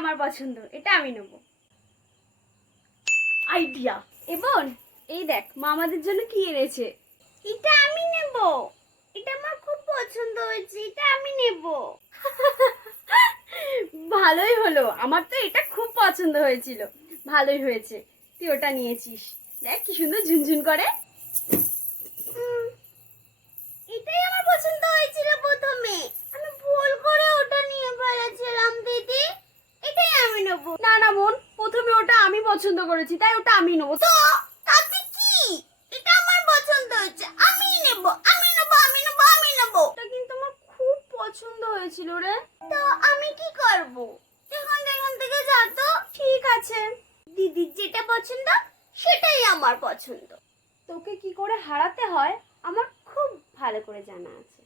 আমার পছন্দ, এটা আমি নেব। আইডিয়া। বোন, এই দেখ মা আমাদের জন্য কি এনেছে। এটা আমি নেব, এটা আমার খুব পছন্দ হয়েছে, এটা আমি নেব। ভালোই হলো, আমার তো এটা খুব পছন্দ হয়েছিল। ভালোই হয়েছে তুই ওটা নিয়েছিস। দেখ কি সুন্দর ঝুনঝুন করে। এটাই আমার পছন্দ হয়েছিল প্রথমে, আমি ভুল করে ওটা নিয়ে ফেলেছিলাম দিদি। এটাই আমি নেব। না না বোন, প্রথমে ওটা আমি পছন্দ করেছি, তাই ওটা আমি নেব। তো তাতে কি, এটা আমার পছন্দ হয়েছে, আমিই নেব, আমি নেব, আমি নেব, আমি নেব। এটা কিন্তু আমার খুব পছন্দ হয়েছিল রে। তো আমি কি করব? এখান থেকে যা তো। ঠিক আছে, দিদির যেটা পছন্দ সেটাই আমার পছন্দ। তোকে কি করে হারাতে হয় আমার খুব ভালো করে জানা আছে।